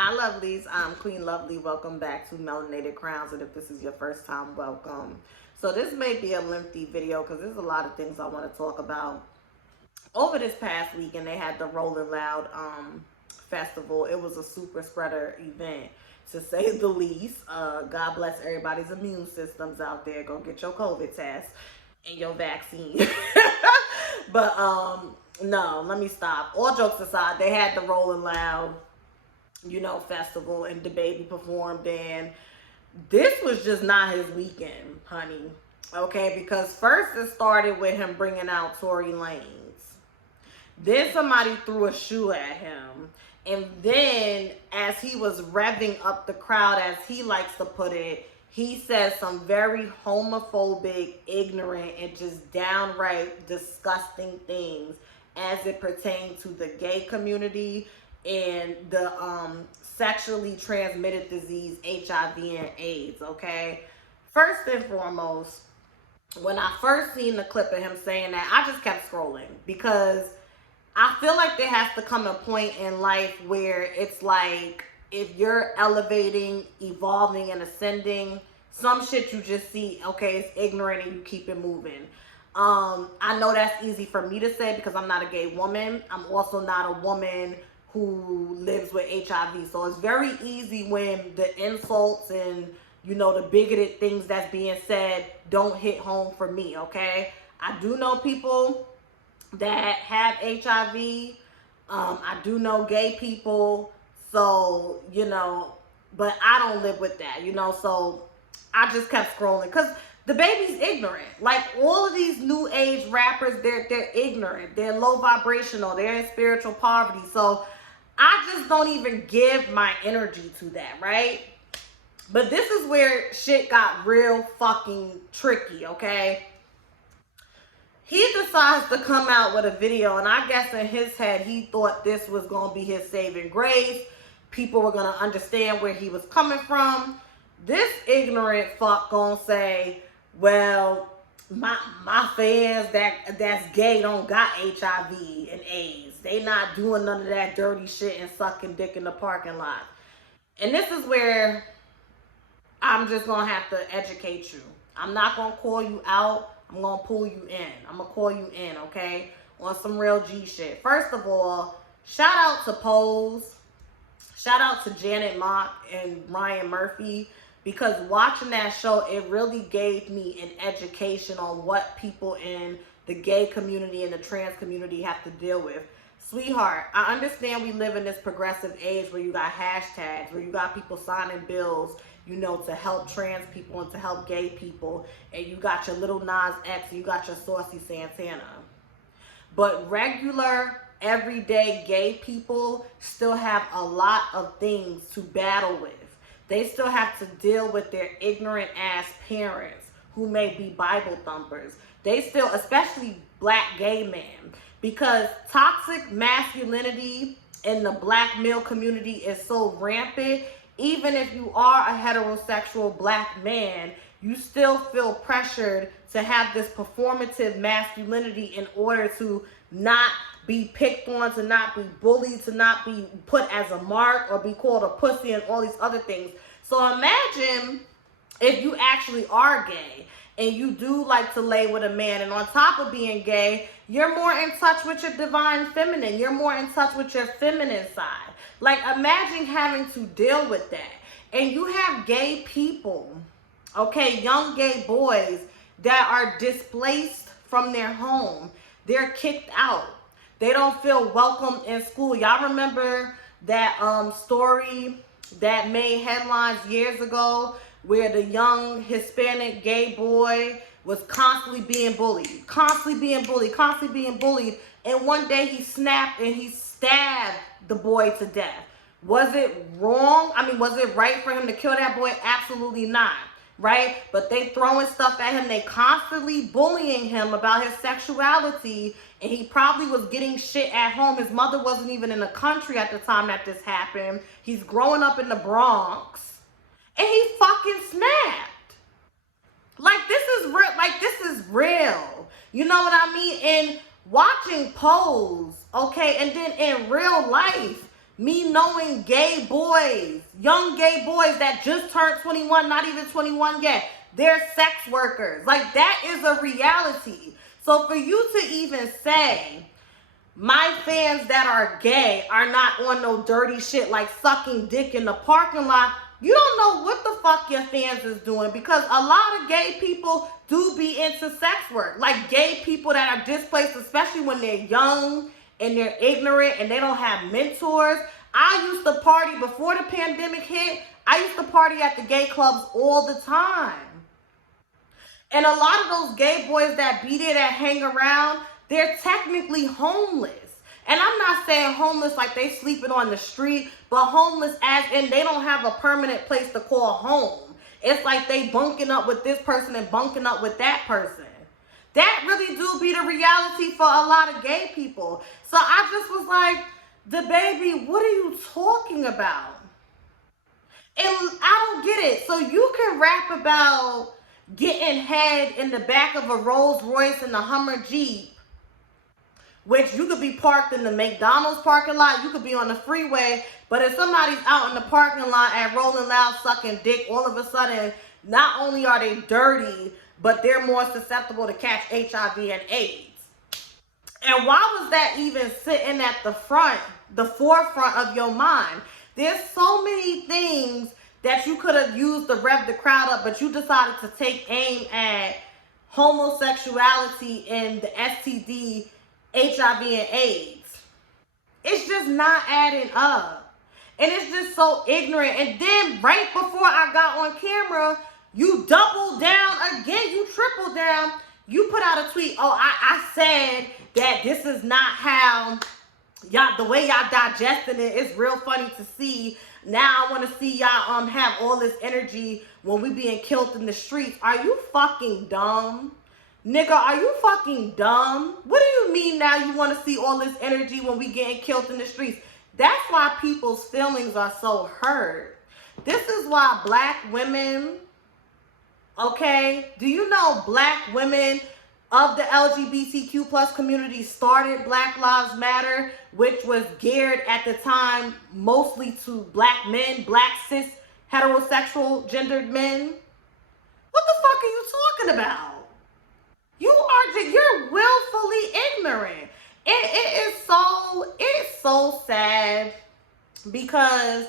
Hi, lovelies. I'm Queen Lovely. Welcome back to Melanated Crowns. And if this is your first time, welcome. So this may be a lengthy video because there's a lot of things I want to talk about. Over this past weekend, they had the Rolling Loud festival. It was a super spreader event, to say the least. God bless everybody's immune systems out there. Go get your COVID test and your vaccine. But no, let me stop. All jokes aside, they had the Rolling Loud festival, and DaBaby performed, and this was just not his weekend, honey. Okay, because first it started with him bringing out Tory Lanez. Then somebody threw a shoe at him. And then as he was revving up the crowd, as he likes to put it, he said some very homophobic, ignorant, and just downright disgusting things as it pertained to the gay community and the sexually transmitted disease, HIV and AIDS, okay? First and foremost, when I first seen the clip of him saying that, I just kept scrolling because I feel like there has to come a point in life where it's like, if you're elevating, evolving, and ascending, some shit you just see, okay, it's ignorant and you keep it moving. I know that's easy for me to say because I'm not a gay woman. I'm also not a woman who lives with HIV. So it's very easy when the insults and, the bigoted things that's being said don't hit home for me, okay? I do know people that have HIV. I do know gay people. So, but I don't live with that, so I just kept scrolling because DaBaby's ignorant. Like all of these new age rappers, they're ignorant. They're low vibrational. They're in spiritual poverty. So I just don't even give my energy to that, right? But this is where shit got real fucking tricky, okay? He decides to come out with a video, and I guess in his head, he thought this was going to be his saving grace. People were going to understand where he was coming from. This ignorant fuck gonna say, well, my fans that's gay don't got HIV and AIDS. They not doing none of that dirty shit and sucking dick in the parking lot. And this is where I'm just gonna have to educate you. I'm not gonna call you out. I'm gonna pull you in. I'm gonna call you in, okay? On some real G shit. First of all, shout out to Pose. Shout out to Janet Mock and Ryan Murphy. Because watching that show, it really gave me an education on what people in the gay community and the trans community have to deal with. Sweetheart, I understand we live in this progressive age where you got hashtags, where you got people signing bills, to help trans people and to help gay people. And you got your Little Nas X and you got your Saucy Santana. But regular, everyday gay people still have a lot of things to battle with. They still have to deal with their ignorant ass parents who may be Bible thumpers. They still, especially black gay men, because toxic masculinity in the black male community is so rampant. Even if you are a heterosexual black man, you still feel pressured to have this performative masculinity in order to not be picked on, to not be bullied, to not be put as a mark or be called a pussy and all these other things. So imagine if you actually are gay and you do like to lay with a man, and on top of being gay, you're more in touch with your divine feminine. You're more in touch with your feminine side. Like imagine having to deal with that. And you have gay people, okay, young gay boys that are displaced from their home. They're kicked out. They don't feel welcome in school. Y'all remember that story that made headlines years ago where the young Hispanic gay boy was constantly being bullied. And one day he snapped and he stabbed the boy to death. Was it wrong? I mean, was it right for him to kill that boy? Absolutely not. Right? But they throwing stuff at him. They constantly bullying him about his sexuality. And he probably was getting shit at home. His mother wasn't even in the country at the time that this happened. He's growing up in the Bronx. And he fucking snapped. Like, this is real. Like, this is real. You know what I mean? And watching Pose, okay, and then in real life, Me knowing gay boys, young gay boys that just turned 21, not even 21 yet, they're sex workers. Like, that is a reality. So for you to even say, my fans that are gay are not on no dirty shit like sucking dick in the parking lot, you don't know what the fuck your fans is doing, because a lot of gay people do be into sex work. Like, gay people that are displaced, especially when they're young and they're ignorant and they don't have mentors. I used to party before the pandemic hit. I used to party at the gay clubs all the time. And a lot of those gay boys that be there, that hang around, they're technically homeless. And I'm not saying homeless like they sleeping on the street, but homeless as in they don't have a permanent place to call home. It's like they bunking up with this person and bunking up with that person. That really do be the reality for a lot of gay people. So I just was like, the baby, what are you talking about? And I don't get it. So you can rap about getting head in the back of a Rolls Royce and a Hummer Jeep, which you could be parked in the McDonald's parking lot, you could be on the freeway, but if somebody's out in the parking lot at Rolling Loud sucking dick, all of a sudden, not only are they dirty, but they're more susceptible to catch HIV and AIDS. And why was that even sitting at the forefront of your mind? There's so many things that you could have used to rev the crowd up, but you decided to take aim at homosexuality and the STD, HIV, and AIDS. It's just not adding up. And it's just so ignorant. And then right before I got on camera, you doubled down again. You tripled down. You put out a tweet. Oh, I said that this is not how y'all, the way y'all digesting it is real funny to see. Now I want to see y'all have all this energy when we being killed in the streets. Are you fucking dumb? Nigga, are you fucking dumb? What do you mean now you want to see all this energy when we getting killed in the streets? That's why people's feelings are so hurt. This is why black women, okay? Do you know black women of the LGBTQ plus community started Black Lives Matter, which was geared at the time mostly to black men, black cis heterosexual gendered men? What the fuck are you talking about? You're willfully ignorant. It's so sad, because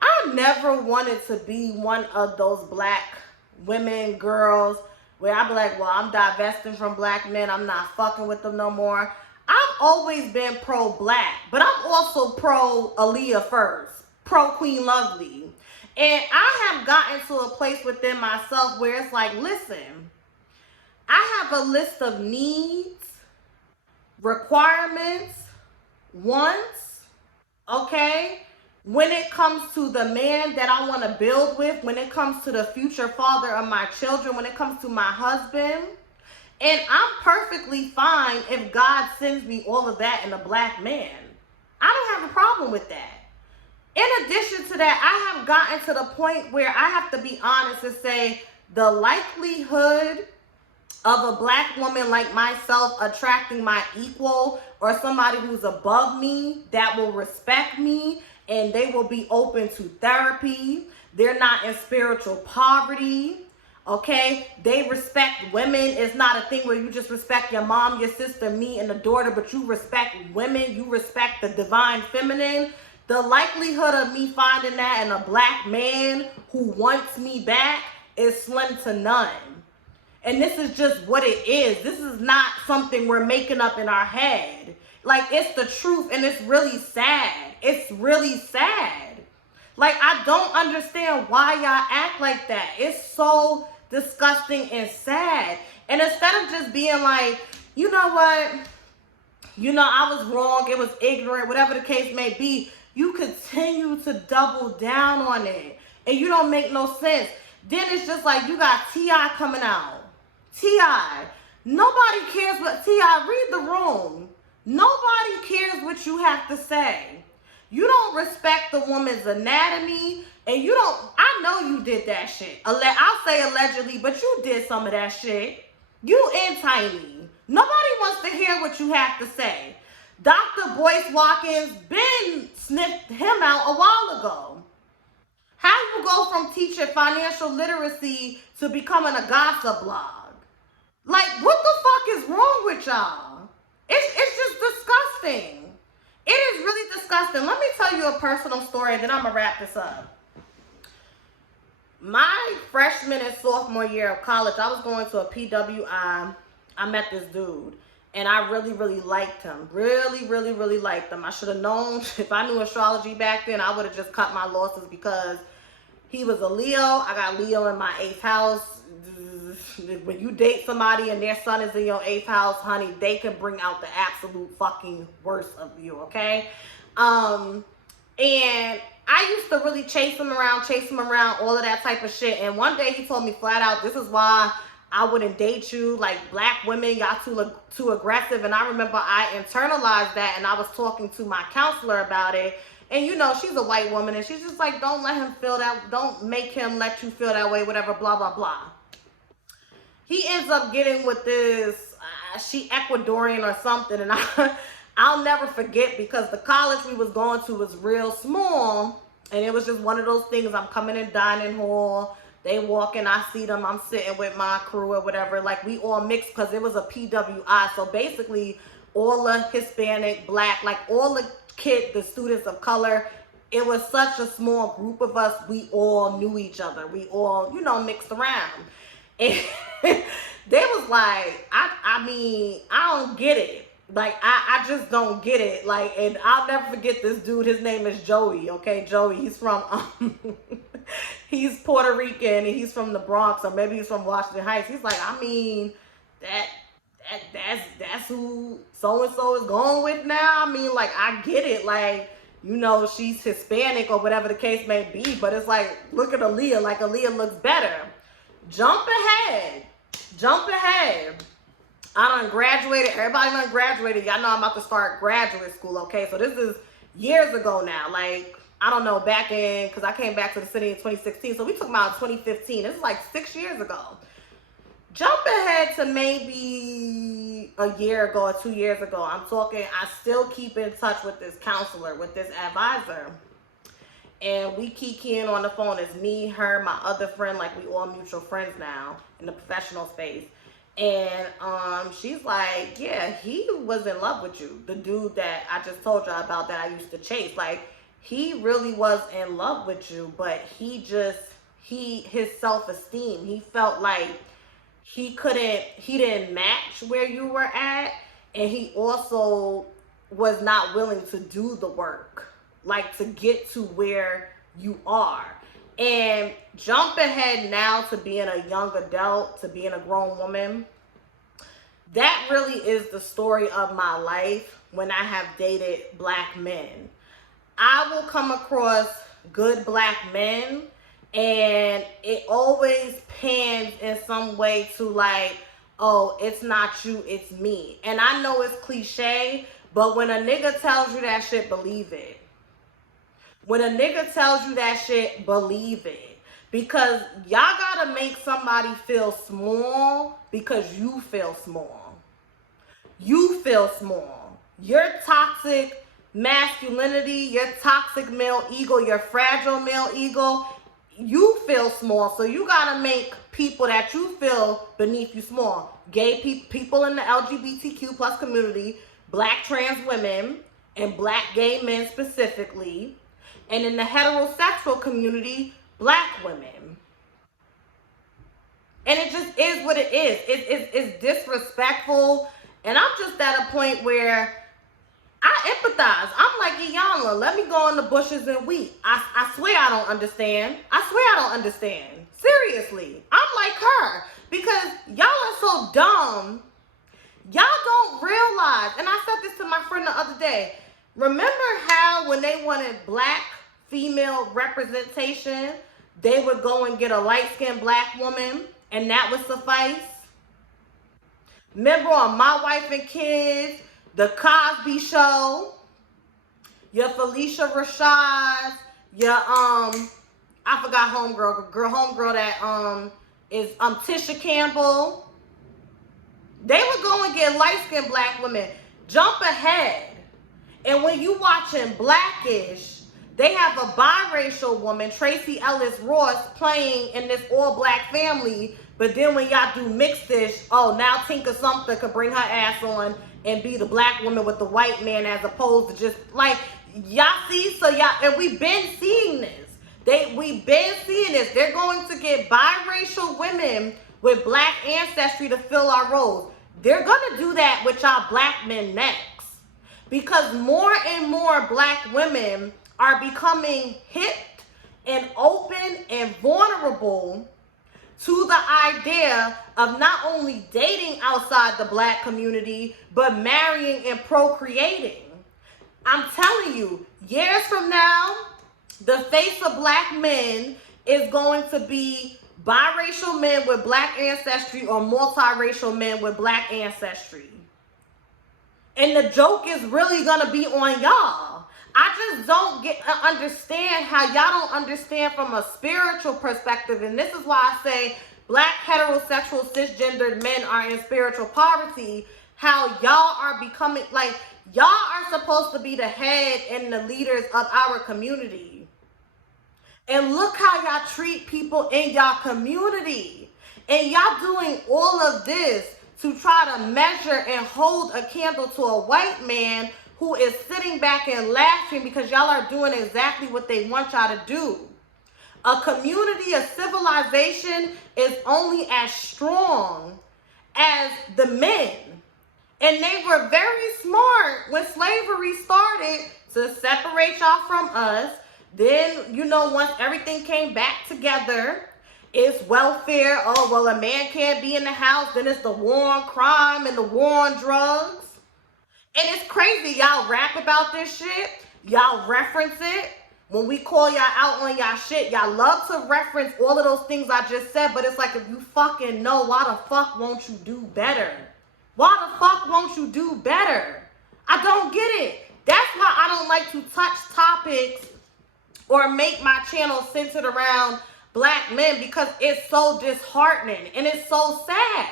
I never wanted to be one of those black women, girls, where I be like, well, I'm divesting from black men. I'm not fucking with them no more. I've always been pro-black, but I'm also pro-Aaliyah first, pro-Queen Lovely. And I have gotten to a place within myself where it's like, listen, I have a list of needs, requirements, wants, okay? When it comes to the man that I want to build with, when it comes to the future father of my children, when it comes to my husband, and I'm perfectly fine if God sends me all of that in a black man. I don't have a problem with that. In addition to that, I have gotten to the point where I have to be honest and say the likelihood of a black woman like myself attracting my equal or somebody who's above me that will respect me, and they will be open to therapy. They're not in spiritual poverty, okay? They respect women. It's not a thing where you just respect your mom, your sister, me, and the daughter, but you respect women. You respect the divine feminine. The likelihood of me finding that in a black man who wants me back is slim to none. And this is just what it is. This is not something we're making up in our head. Like, it's the truth, and it's really sad. It's really sad. Like, I don't understand why y'all act like that. It's so disgusting and sad. And instead of just being like, you know what? You know, I was wrong. It was ignorant. Whatever the case may be, you continue to double down on it. And you don't make no sense. Then it's just like you got T.I. coming out. T.I. Nobody cares what T.I. read the room. Nobody cares what you have to say. You don't respect the woman's anatomy, and you don't, I know you did that shit. I'll say allegedly, but you did some of that shit. You and Tiny. Nobody wants to hear what you have to say. Dr. Boyce Watkins been sniffed him out a while ago. How you go from teaching financial literacy to becoming a gossip blog? Like, what the fuck is wrong with y'all? It's just disgusting. It is really disgusting. Let me tell you a personal story, and then I'm going to wrap this up. My freshman and sophomore year of college, I was going to a PWI. I met this dude, and I really, really liked him. Really, really, really liked him. I should have known. If I knew astrology back then, I would have just cut my losses because he was a Leo. I got Leo in my 8th house. When you date somebody and their sun is in your 8th house, honey, they can bring out the absolute fucking worst of you, okay? And I used to really chase him around, all of that type of shit. And one day he told me flat out, this is why I wouldn't date you. Like, black women, y'all too aggressive. And I remember I internalized that, and I was talking to my counselor about it. And, you know, she's a white woman, and she's just like, don't let him feel that, don't make him let you feel that way, whatever, blah, blah, blah. He ends up getting with this, she Ecuadorian or something, and I'll never forget, because the college we was going to was real small, and it was just one of those things. I'm coming in dining hall, they walking, I see them, I'm sitting with my crew or whatever, like we all mixed, because it was a PWI, so basically all the Hispanic, black, like all the the students of color, it was such a small group of us, we all knew each other, we all, you know, mixed around. And they was like, I mean, I don't get it. Like, I just don't get it. Like, and I'll never forget this dude. His name is Joey, okay? Joey, he's from, he's Puerto Rican, and he's from the Bronx, or maybe he's from Washington Heights. He's like, I mean, that's who so-and-so is going with now. I mean, like, I get it. Like, you know, she's Hispanic or whatever the case may be, but it's like, look at Aaliyah. Like, Aaliyah looks better. Jump ahead. I done graduated. Everybody done graduated. Y'all know I'm about to start graduate school, okay? So this is years ago now. Like, I don't know, back in, because I came back to the city in 2016. So we took them out in 2015. This is like 6 years ago. Jump ahead to maybe a year ago or 2 years ago. I'm talking, I still keep in touch with this counselor, with this advisor. And we kikiing on the phone. It's me, her, my other friend, like we all mutual friends now in the professional space. And she's like, yeah, he was in love with you. The dude that I just told y'all about that I used to chase. Like, he really was in love with you, but his self-esteem, he felt like he didn't match where you were at. And he also was not willing to do the work, like to get to where you are. And jump ahead now to being a young adult, to being a grown woman. That really is the story of my life when I have dated black men. I will come across good black men, and it always pans in some way to like, oh, it's not you, it's me. And I know it's cliche, but when a nigga tells you that shit, believe it. When a nigga tells you that shit, believe it. Because y'all gotta make somebody feel small because you feel small. You feel small. Your toxic masculinity, your toxic male ego, your fragile male ego, you feel small. So you gotta make people that you feel beneath you small. Gay people in the LGBTQ plus community, black trans women, and black gay men specifically. And in the heterosexual community, black women. And it just is what it is. It's disrespectful. And I'm just at a point where I empathize. I'm like, Iyanla, let me go in the bushes and weep. I swear I don't understand. I swear I don't understand. Seriously. I'm like her. Because y'all are so dumb. Y'all don't realize. And I said this to my friend the other day. Remember how when they wanted black female representation, they would go and get a light-skinned black woman, and that would suffice? Remember on My Wife and Kids, The Cosby Show, your Felicia Rashad, your I forgot homegirl that is Tisha Campbell. They would go and get light-skinned black women. Jump ahead. And when you watching Blackish, they have a biracial woman, Tracy Ellis Ross, playing in this all-black family. But then when y'all do Mixed-ish, oh, now Tinka Sumter could bring her ass on and be the black woman with the white man, as opposed to just like, y'all see? So y'all, and we've been seeing this. We've been seeing this. They're going to get biracial women with black ancestry to fill our roles. They're gonna do that with y'all black men next. Because more and more black women are becoming hip and open and vulnerable to the idea of not only dating outside the black community, but marrying and procreating. I'm telling you, years from now, the face of black men is going to be biracial men with black ancestry or multiracial men with black ancestry. And the joke is really gonna be on y'all. I just don't understand how y'all don't understand from a spiritual perspective. And this is why I say black heterosexual cisgendered men are in spiritual poverty. How y'all are becoming, like, y'all are supposed to be the head and the leaders of our community. And look how y'all treat people in y'all community. And y'all doing all of this to try to measure and hold a candle to a white man who is sitting back and laughing because y'all are doing exactly what they want y'all to do. A community, a civilization is only as strong as the men. And they were very smart when slavery started to separate y'all from us. Then, you know, once everything came back together, it's welfare. Oh, well, a man can't be in the house. Then it's the war on crime and the war on drugs. And it's crazy. Y'all rap about this shit. Y'all reference it. When we call y'all out on y'all shit, y'all love to reference all of those things I just said. But it's like, if you fucking know, why the fuck won't you do better? Why the fuck won't you do better? I don't get it. That's why I don't like to touch topics or make my channel centered around black men, because it's so disheartening and it's so sad.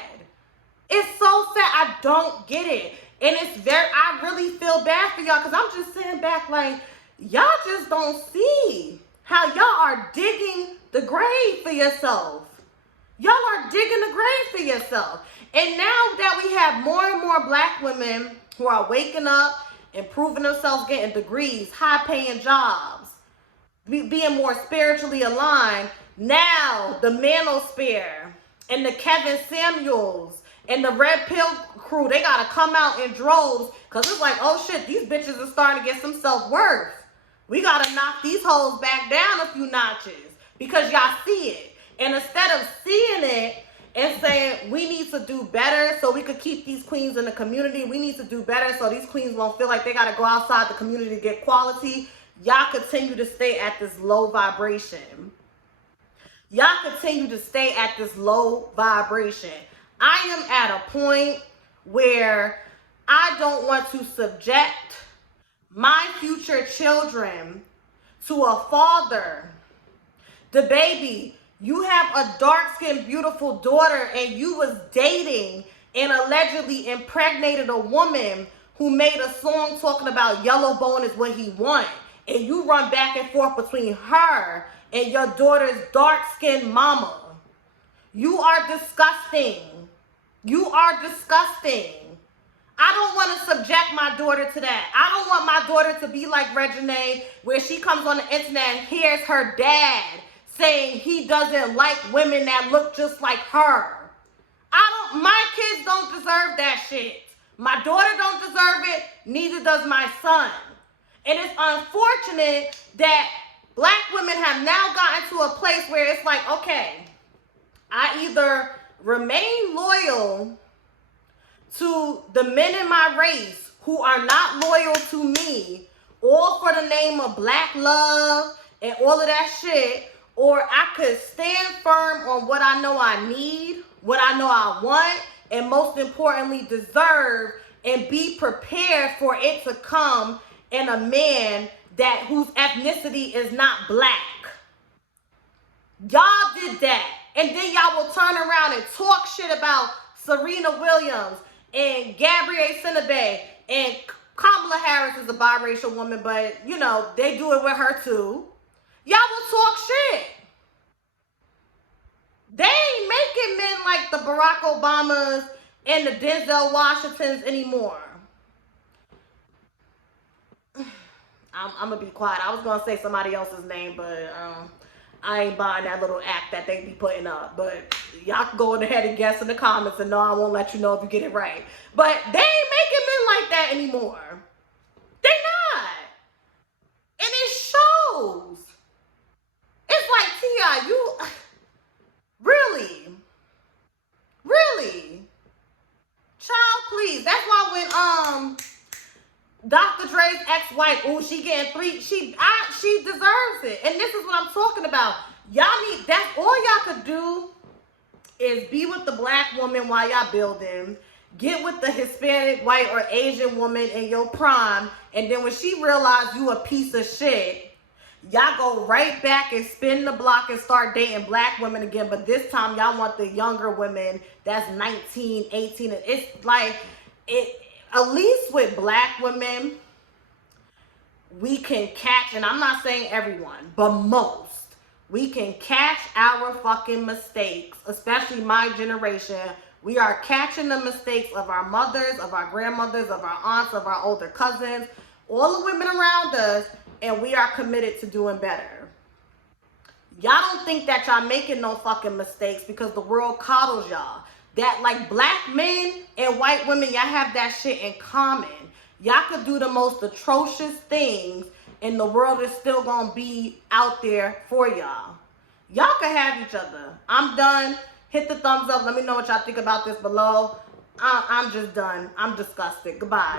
It's so sad. I don't get it. And I really feel bad for y'all, because I'm just sitting back like, y'all just don't see how y'all are digging the grave for yourself. Y'all are digging the grave for yourself. And now that we have more and more black women who are waking up and proving themselves, getting degrees, high-paying jobs, being more spiritually aligned, now the Manosphere and the Kevin Samuels and the Red Pill crew, they gotta come out in droves, because it's like, oh shit, these bitches are starting to get some self-worth. We gotta knock these hoes back down a few notches, because y'all see it. And instead of seeing it and saying, we need to do better so we could keep these queens in the community, we need to do better so these queens won't feel like they gotta go outside the community to get quality, y'all continue to stay at this low vibration. Y'all continue to stay at this low vibration. I am at a point where I don't want to subject my future children to a father. The baby, you have a dark-skinned, beautiful daughter, and you was dating and allegedly impregnated a woman who made a song talking about yellow bone is what he want. And you run back and forth between her and your daughter's dark-skinned mama. You are disgusting. You are disgusting. I don't want to subject my daughter to that. I don't want my daughter to be like Reginae, where she comes on the internet and hears her dad saying he doesn't like women that look just like her. My kids don't deserve that shit. My daughter don't deserve it, neither does my son. And it's unfortunate that black women have now gotten to a place where it's like, okay, I either remain loyal to the men in my race who are not loyal to me, all for the name of black love and all of that shit, or I could stand firm on what I know I need, what I know I want, and most importantly deserve, and be prepared for it to come in a man whose ethnicity is not black. Y'all did that. And then y'all will turn around and talk shit about Serena Williams and Gabrielle Sidibe and Kamala Harris is a biracial woman, but, you know, they do it with her too. Y'all will talk shit. They ain't making men like the Barack Obamas and the Denzel Washingtons anymore. I'm going to be quiet. I was going to say somebody else's name, but I ain't buying that little act that they be putting up. But y'all can go ahead and guess in the comments, and no, I won't let you know if you get it right. But they ain't making men like that anymore. They not. And it shows. It's like, T.I., you... Really? Really? Child, please. That's why when Dr. Dre's ex-wife, oh, she getting she deserves it. And this is what I'm talking about. Y'all need, that's all y'all could do is be with the black woman while y'all building. Get with the Hispanic, white, or Asian woman in your prime. And then when she realized you a piece of shit, y'all go right back and spin the block and start dating black women again. But this time y'all want the younger women that's 19, 18. And it's like, at least with black women, we can catch, and I'm not saying everyone, but most, we can catch our fucking mistakes, especially my generation. We are catching the mistakes of our mothers, of our grandmothers, of our aunts, of our older cousins, all the women around us, and we are committed to doing better. Y'all don't think that y'all making no fucking mistakes because the world coddles y'all. That like black men and white women, y'all have that shit in common. Y'all could do the most atrocious things and the world is still gonna be out there for y'all. Y'all can have each other. I'm done. Hit the thumbs up. Let me know what y'all think about this below. I'm just done. I'm disgusted. Goodbye.